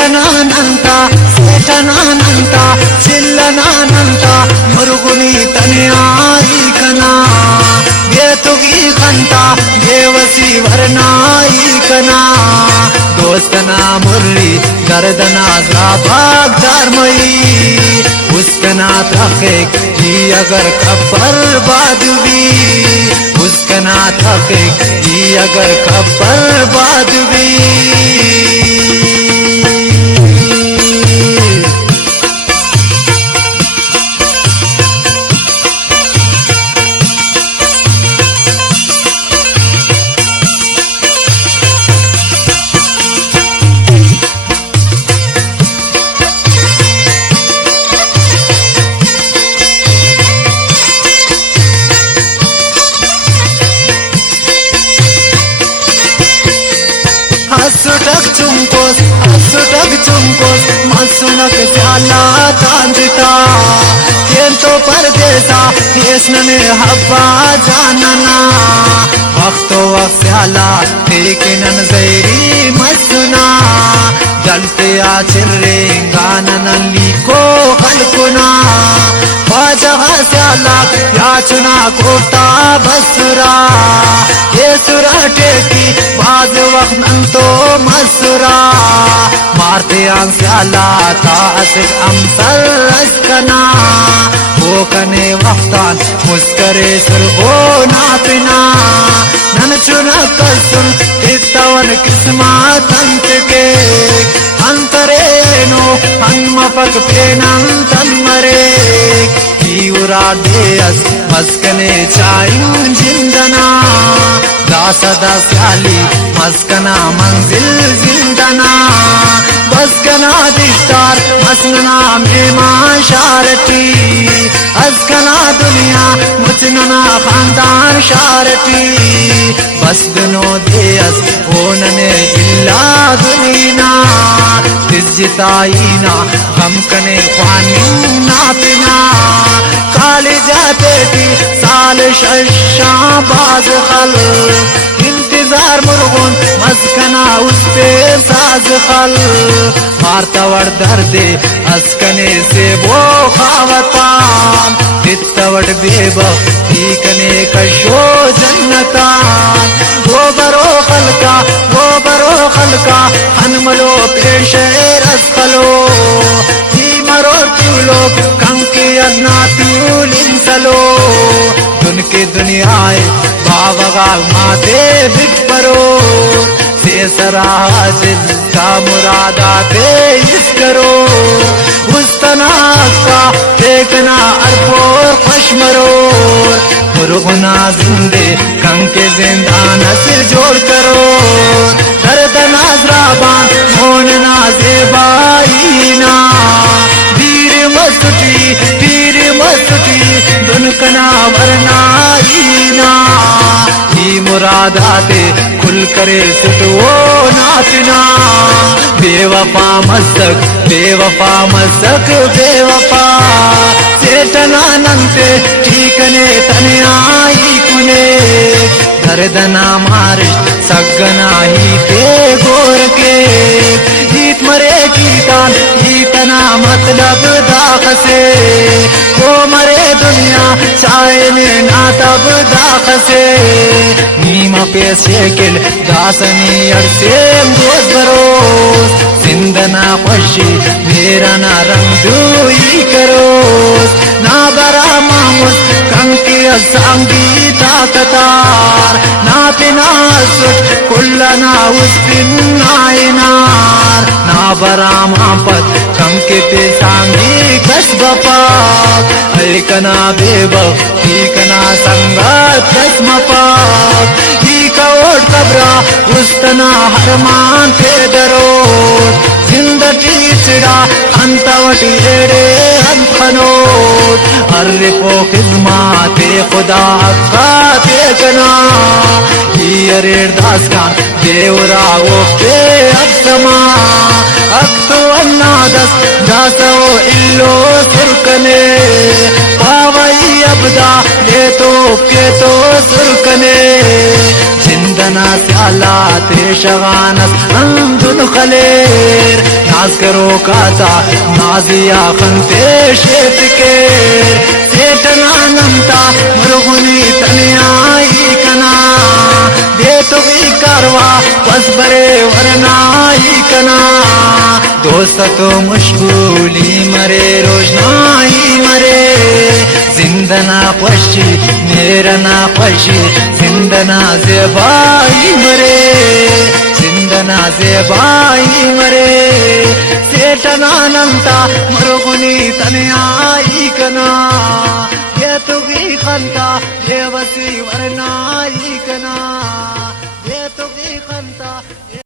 సేటనానంత చిల్లనానంత మురుగుని తనయాయికనా बेतुगी खंता देवसी वरनाइकना दोस्तना मुरली गर्दना भाग दारमई उसकना थके जी अगर खबर बादवी उसकना थके जी अगर खबर बादवी असुटक चुंकोस मसुनक जाला तांजिता केंतो परदेसा येसनने हब्बा जानना वक्तो वक्त जाला तेकिनन जैरी मसुना जलते आचिर्रे गानन लीको खलकुना वाजह स्याला याचना कोता बसुरा ये सुरा टेकी बाज वक्त नंतो मसुरा मारते आंस्याला तासिक अमसर अस्कना वो कने वक्तान मुस्करे सुर ओ नापिना नन चुना कसुन इत्तवन किस्मत अंत के अंतरे नो हन्मपक पेनन तन्मरे कीउरा देयस मस्कने चायूं जिंदना दासदा स्याली मस्कना मंजिल जिंदना बस्कना दिश्तार मसनना मेमा शारती अस्कना दुनिया मुचनना खानदान शारती बस दुनो देयस ओनने इल्ला दुनीना तिज्जिताईना गम कने ख्वानी नापिना काली जाते थी साल शशा बाज खल इंतजार मुर्गुन मस्कना उस पे साज खल मारता वड़ दर्दे अस्कने से वो खावतान तित्तवड़ बेबा ठीकने कशो जन्नतान वो बरो खलका हनमलो पेशे रसफलो मरो तुलो कंके अन्ना तुल इंसलो दुनके दुनियाए बावगा माते बिट परो से सराज का मुरादाते इस करो उस तना का देखना अरबो खशमरो मुरुगना जिंदे कंके जिंदान सिर जोड़ करो दर्द नाजराबान मोनना जेबाईना पीर मस्तुटी दुनकना वरनाईना ही मुरादाते खुल करे सुटवो नापिना बेवफा मस्तक बेवफा सेटना नंते ठीकने तनयाई कुने दर्दना मारिश सगना ही के गोर के हीत मरे कीतान हीतना मतलब दाख से को मरे दुनिया चाहे ने ना तब दाख से नीमा पे शेकिल दासनी अड़से गोस बरोस जिंदना खुशी मेरा ना रंग दुई करोस ना बरा मामुस कंकी असंगी ताकतार ना पिना सुट कुल्लना उस पिन नायनार ना बरा मापत कंके पे सांगी कसबपाक ऐकना बेबक ठीकना संगात कसमपाक ही कवोट कब्रा उस्तना हरमान थे दरोट जिंदगी चिड़ा अंतवटी एड़े अंतनोट अर्रे पो खिदमाते खुदा अक्का देखना ही अरेड़ दास खान देवरा वो के अक्समा अक्तो अन्नादस दासो इल्लो सुरकने पावई अबदा ले तो के तो सुरकने जिंदना आला ते शगानस अंदुन खलेर नाज करो काचा नाजिया खंते शेत के सेठना नमता मुरगुनी तनियाई कना दे तो भी कारवा बस बरे वरनाई कना दोस्त तो मशगूली मरे रोशनाई मरे जिंदना पशी मेरना पशी जिंदना ज़ेबाई मरे जिंदना ज़ेबाई मरे सेठना नमता मुरगुनी तनियाई कना ये तुगी खंता ये वसी वरनाई कना ये तुगी खंता